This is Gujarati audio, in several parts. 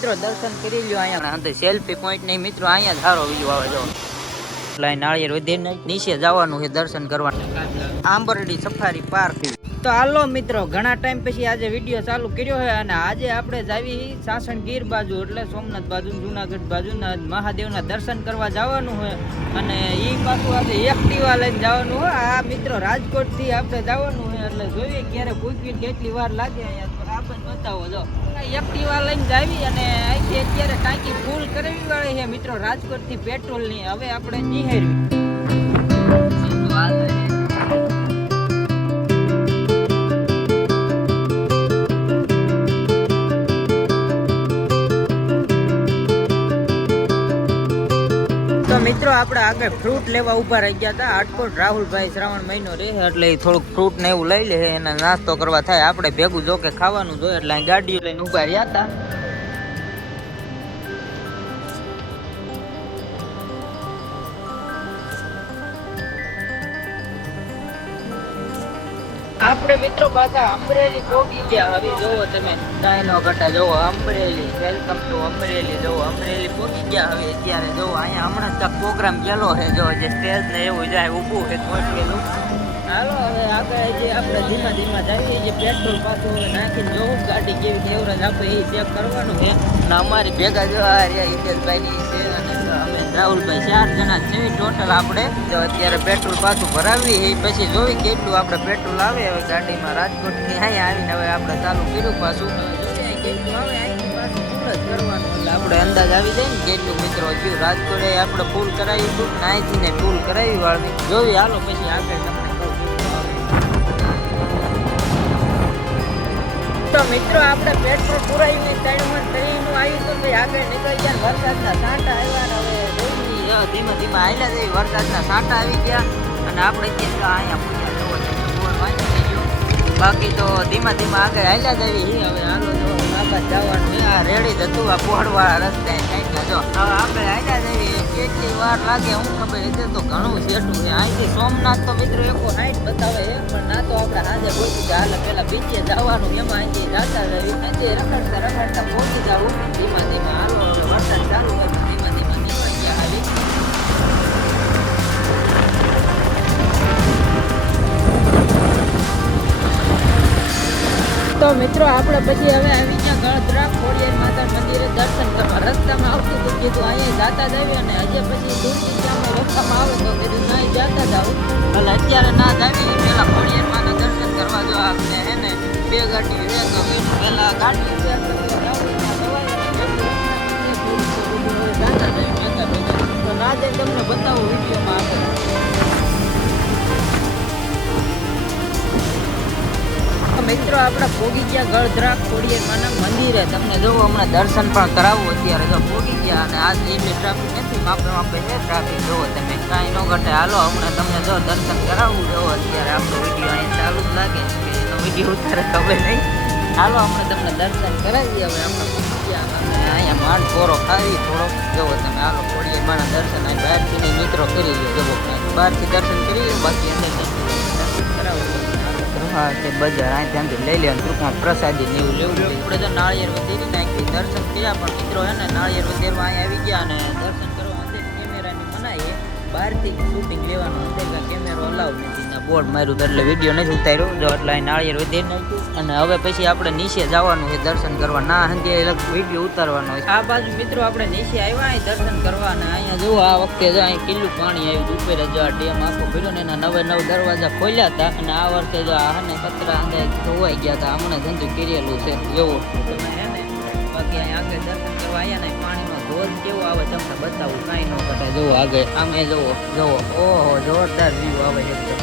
મિત્રો દર્શન કરી લ્યો અહીંયા અંદર સેલ્ફી પોઈન્ટ નહીં મિત્રો અહીંયા જ સારો વ્યૂ આવે જો એટલે નાળિયેર વધીને નીચે જવાનું છે દર્શન કરવાનું આંબરડી સફારી પાર્ક. તો હાલો મિત્રો ઘણા ટાઈમ પછી આજે વિડીયો ચાલુ કર્યો છે અને આજે આપણે જાવી સાસણ ગીર બાજુ એટલે સોમનાથ બાજુ જુનાગઢ બાજુ મહાદેવના દર્શન કરવા જવાનું હોય અને એ પાછું આજે એક્ટિવા લઈને જવાનું હોય. આ મિત્રો રાજકોટ થી આપણે જવાનું હોય એટલે જોઈએ ક્યારે પૂછવી કેટલી વાર લાગે અહીંયા આપણને બતાવો જો એક્ટિવા લઈને જાવી અને અહીંથી અત્યારે ટાંકી ફૂલ કરવી વાળી છે મિત્રો રાજકોટ થી પેટ્રોલ ની. હવે આપણે નિહાળવી તો મિત્રો આપણે આગળ ફ્રૂટ લેવા ઉભા રહી ગયા હતા. આટકોટ રાહુલભાઈ શ્રાવણ મહિનો રહે એટલે થોડુંક ફ્રૂટ ને એવું લઈ લે એને નાસ્તો કરવા થાય. આપણે ભેગું જો કે ખાવાનું જોઈએ એટલે ગાડીઓ લઈને ઉભા રહ્યા હતા. આપણે મિત્રો પાછા અમરેલી પહોંચી ગયા. હવે જોવો તમે ડાયનો ઘટા જોવો અમરેલી, વેલકમ ટુ અમરેલી જોવો અમરેલી પહોંચી ગયા. હવે અત્યારે જોવો અહીંયા હમણાં તક પ્રોગ્રામ ગયેલો છે જો જે સ્ટેજ ને એવું જાય ઊભું છે ગોઠવેલું. હાલો હવે આગળ જે આપણે ધીમા ધીમા જઈએ જે પેટ્રોલ પાછું હવે નાખીને જોવું ગાડી કેવી એવરેજ આપે એ ચેક કરવાનું છે. અને અમારી ભેગા જો આ રહ્યા હિતેશભાઈની છે અને અમે રાહુલભાઈ 4 જણા છે ટોટલ. આપણે જો અત્યારે પેટ્રોલ પાછું ભરાવી એ પછી જોઈ કેટલું આપણે પેટ્રોલ આવે હવે ગાડીમાં. રાજકોટની અહીંયા આવીને હવે આપણે ચાલુ કર્યું પાછું જોઈએ કેટલું આવે અહીંથી પાછું ફૂલ જ કરવાનું એટલે આપણે અંદાજ આવી જાય ને કેટલું મિત્રો થયું. રાજકોટે આપણે ફૂલ કરાવી હતું ને અહીંથી ને ફૂલ કરાવી વાળવી જોઈ. હાલો પછી આગળ તમને તો મિત્રો આપણે પેટ્રોલ પુરાવીને 3 નું આવ્યું તો ભાઈ આગળ નીકળી ગયા. વરસાદના છાંટા આવ્યા હવે ધીમે ધીમે આવેલા જઈએ. વરસાદના છાંટા આવી ગયા અને આપણે અહીંયા પૂછ્યા બાકી તો ધીમા ધીમા આગળ હાલ્યા જઈએ. હવે હાલો જો આગળ જવાનું આ રેડી જ હતું આ પોહડવાળા રસ્તે સાઈડના જો હવે આગળ હાલ્યા જઈએ. કેટલી વાર લાગે હું ખબર એટલે તો ઘણું સેટું છે. અહીંથી સોમનાથ તો મિત્રો 160 બતાવે છે પણ ના તો આપણે સાંજે પહોંચી ગયા. હાલ પેલા બીચે જવાનું એમાં અહીંથી જાતા જઈએ અહીંથી રખડતા રખડતા પહોંચી જવું ધીમા ધીમા. હાલો હવે વરસાદ ચાલુ હોય ધીમા ધીમા નીકળી ગયા હાલી. તો મિત્રો આપણે પછી હવે આવી ગયા ગળદરા ખોડિયાર માતા મંદિરે દર્શન કરવા. રસ્તામાં આવતું તો કીધું અહીંયા જાતા જ આવી અને હજી પછી દૂરની ત્યાં રસ્તામાં આવે તો કીધું ના જાતા જ આવું એટલે અત્યારે ના જાવી પેલા ખોડિયાર માના દર્શન કરવા જો આપણે હે ને 2 ગાડી છે તો પેલા ગાડી તો ના જાય તમને બતાવું વિડીયોમાં આપણે. મિત્રો આપણે પોગી ગયા ગળધરા ખોડિયાર માના મંદિરે. તમને જોવો હમણાં દર્શન પણ કરાવવું અત્યારે જો પોગી ગયા અને આજ એટલી ટ્રાફિક નથી માપે છે ટ્રાફિક જોવો તમે કાંઈ ન ઘટે. હાલો હમણાં તમને જો દર્શન કરાવવું જોવો અત્યારે આપણો વિડીયો અહીંયા ચાલુ જ લાગે કે એનો વિડીયો ઉતારે ખબર નહીં. હાલો હમણાં તમને દર્શન કરાવીએ. હવે આપણે પોગી ગયા અને અહીંયા માંડ કોરો ખાવી થોડોક જોવો તમે. હાલો ખોડિયાર માના દર્શન અહીં બહારથી મિત્રો કરી લો જોવો બહારથી દર્શન કરી લો બાકી અંદર દર્શન કરાવો. હા તે બજાર અહીંથી લઈ લેવાનું ટૂંકમાં પ્રસાદી ને એવું લેવું. આપણે તો નાળિયેર વધેરી નાખી દર્શન કર્યા પણ મિત્રો હે ને નાળિયેર વધેરમાં અહીંયા આવી ગયા અને દર્શન કરવા અંદર કેમેરાની મનાઈ બહારથી શૂટિંગ લેવાનું અંદર કેમેરો અલાઉ નથી ના બોર્ડ માર્યું એટલે વિડીયો નથી ઉતાર્યો જો એટલે અહીં નાળિયેર વધેરી નાખ્યું. અને હવે પછી આપણે નીચે જવાનું છે દર્શન કરવા. ના હંધે વિડીયો ઉતારવાનો હોય. આ બાજુ મિત્રો આપણે નીચે આવ્યા અહીં દર્શન કરવા અને અહીંયા જુઓ આ વખતે જો અહીં કિલ્લું પાણી આવ્યું ઉપર જો આ ડેમ આખો ભર્યો ને એના 9 દરવાજા ખોલ્યા હતા અને આ વર્ષે જો આને કચરા અંદર ધોવાઈ ગયા હતા હમણાં ધંધો કરેલું છે જોવો તમે હે ને. બાકી અહીં આગળ દર્શન કરવા અહીંયા ને પાણીનો ધોધ કેવો આવે તમને બતાવું કાંઈ ન ઘટાય. જોવો આગળ આમે જોવો જોવો ઓહો જોરદાર વ્યૂ આવે એકદમ.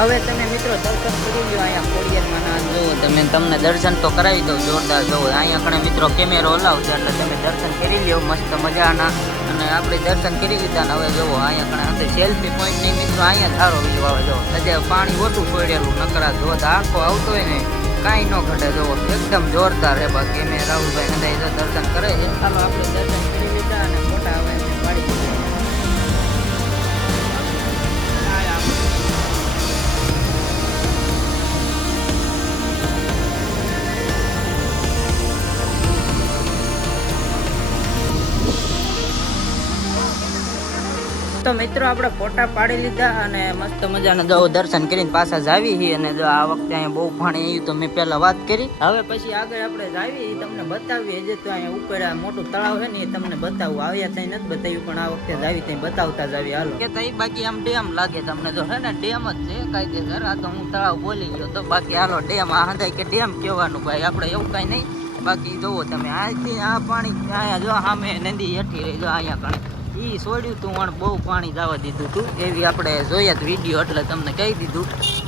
હવે તમે મિત્રો દર્શન કરી લો અહીંયા ખોડિયાર માના જોવો તમે. તમને દર્શન તો કરાવી દઉં જોરદાર જોવો. અહીંયા કણે મિત્રો કેમેરો અલાવ છે એટલે તમે દર્શન કરી લ્યો મસ્ત મજાના. અને આપણે દર્શન કરી લીધા ને હવે જોવો અહીંયા કણે અંદર સેલ્ફી પોઈન્ટ નહીં મિત્રો અહીંયા સારો વ્યૂ આવે જો. હજે પાણી ઓછું છોડેલું નકરા ધોધ આખો આવતો હોય ને કાંઈ ન ઘટે જોવો એકદમ જોરદાર હે. બાકી મેં રાહુલભાઈ બધા દર્શન કરે છે. ચાલો આપણે દર્શન કરી લીધા અને ફોટા આવે પાડી તો મિત્રો આપણે ફોટા પાડી લીધા અને મસ્ત મજાના જો દર્શન કરીને પાછા જાવી હી અને જો આ વખતે અહીંયા બહુ પાણી આવ્યું તો મેં પહેલા વાત કરી. હવે પછી આગળ આપણે જાવી તમને બતાવીએ. જે તો અહીંયા ઉપર મોટું તળાવ છે ને એ તમને બતાવું. આવ્યા ત્યાં નથી બતાવ્યું પણ આ વખતે જાવી ત્યાં બતાવતા જાવી. હાલો કે તઈ બાકી આમ ડેમ લાગે તમને જો હે ને ડેમ જ છે કાયદેસર. આ તો હું તળાવ બોલી ગયો તો બાકી હાલો ડેમ આ હંધાય કે ડેમ કહેવાનું ભાઈ આપણે એવું કઈ નહીં. બાકી જોવો તમે આથી આ પાણી અહીંયા જો સામે નદી હેઠી રહી જો અહીંયા કણે ઈ છોડ્યું તું પણ બહુ પાણી જવા દીધું તું એવી આપણે જોયા જ વિડીયો એટલે તમને કહી દીધું.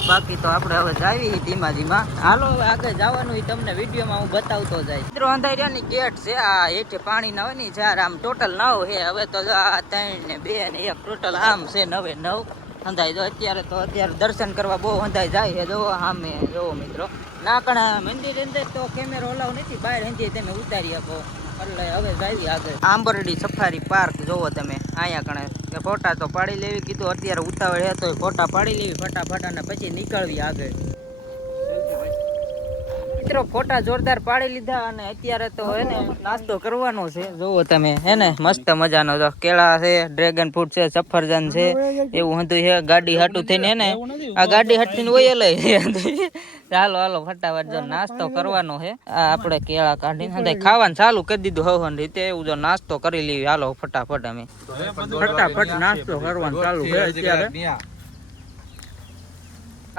બાકી તો આપણે હવે જાવી ધીમા ધીમા. હાલો હવે આગળ જવાનું એ તમને વિડીયોમાં હું બતાવતો જાય. મિત્રો અંધારિયાની ગેટ છે આ હેઠે પાણી ના હોય ને ચાર આમ ટોટલ 9 છે. હવે તો આ 3 ને 2 ને 1 ટોટલ આમ છે 9 અંધાઈ જો અત્યારે દર્શન કરવા બહુ અંધાઈ જાય છે. જોવો સામે જોવો મિત્રો નાકણા મંદિર અંદર તો કેમેરો અલાવ નથી બહાર હંધી તમે ઉતારી આપો એટલે હવે જાવી આગળ. આંબરડી સફારી પાર્ક જોવો તમે અહીંયા કણે કે ફોટા તો પાડી લેવી કીધું. અત્યારે ઉતાવળ હે તો ફોટા પાડી લેવી ફટાફટ અને પછી નીકળવી આગળ. મિત્રો ફોટા જોરદાર પાડી લીધા અને અત્યારે તો હે ને નાસ્તો કરવાનો છે. જોવો તમે હે ને મસ્ત મજાનો જો કેળા છે, ડ્રેગન ફ્રૂટ છે, સફરજન છે એવું હતું છે. ગાડી હાટું થઈને હે ને આ ગાડી હાટથી ઓય લઈ ચાલો હાલો ફટાફટ જો નાસ્તો કરવાનો છે. આ આપણે કેળા કાઢીને ખાવાનું ચાલુ કરી દીધું હવન રીતે એવું જો નાસ્તો કરી લેવી. હાલો ફટાફટ અમે ફટાફટ નાસ્તો કરવાનું ચાલુ છે અત્યારે.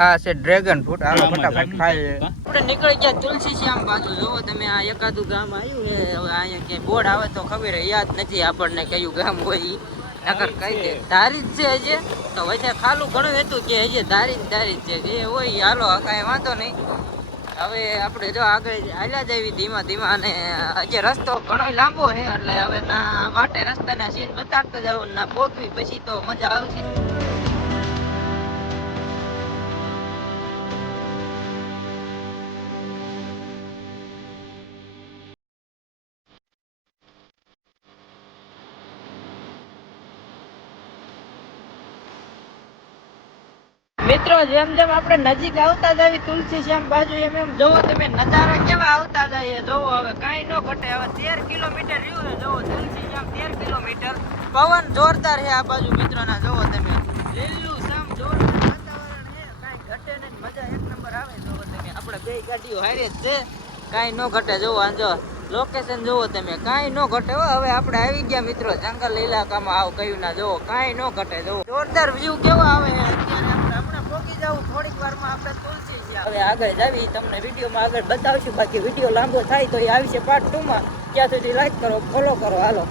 આ છે ડ્રેગન ફ્રૂટ. હાલો ફટાફટ ખાઈ આપણે નીકળી ગયા તુલસી શ્યામ બાજુ. જોવો તમે આ એકાદું ગામ આવ્યું છે. હવે અહીંયા ક્યાંય બોર્ડ આવે તો ખબર યાદ નથી આપણને કયું ગામ હોય. નગર કઈ દે ધારી જ છે હજી તો વચ્ચે ખાલું ઘણું હતું કે હજી ધારી જ છે જે હોય. હાલો કાંઈ વાંધો નહીં. હવે આપણે જો આગળ હાલ્યા જઈએ ધીમા ધીમા અને હજી રસ્તો ઘણો લાંબો છે એટલે હવે ના માટે રસ્તાના સીન બતાડતો જાવ ના પોગવી પછી તો મજા આવશે. મિત્રો જેમ જેમ આપણે નજીક આવતા જઈએ તુલસી શ્યામ બાજુ એમ એમ જોવો તમે નજારા કેવા આવતા જાય. જોવો હવે કાંઈ ન ઘટે. હવે 13 કિલોમીટર રહ્યું છે. જોવો તુલસી શ્યામ 13 કિલોમીટર. પવન જોરદાર છે આ બાજુ મિત્રોના. જોવો તમે લીલું શામ જોરદાર વાતાવરણ છે. કાંઈ ઘટે નહીં મજા એક નંબર આવે. જોવો તમે આપણે બે ગાડીઓ હારે જ છે કાંઈ ન ઘટે. જોવો આજો લોકેશન જોવો તમે કાંઈ ન ઘટે. હવે આપણે આવી ગયા મિત્રો જંગલ ઇલાકામાં. આવ કયું ના જોવો કાંઈ ન ઘટે. જોવો જોરદાર વ્યૂ કેવો આવે અત્યારે. થોડીક વારમાં આપણે તુલસી શ્યામ હવે આગળ જાવી તમને વિડીયોમાં આગળ બતાવશું. બાકી વિડીયો લાંબો થાય તો એ આવશે પાર્ટ 2 માં. ત્યાં સુધી લાઈક કરો ફોલો કરો. હાલો.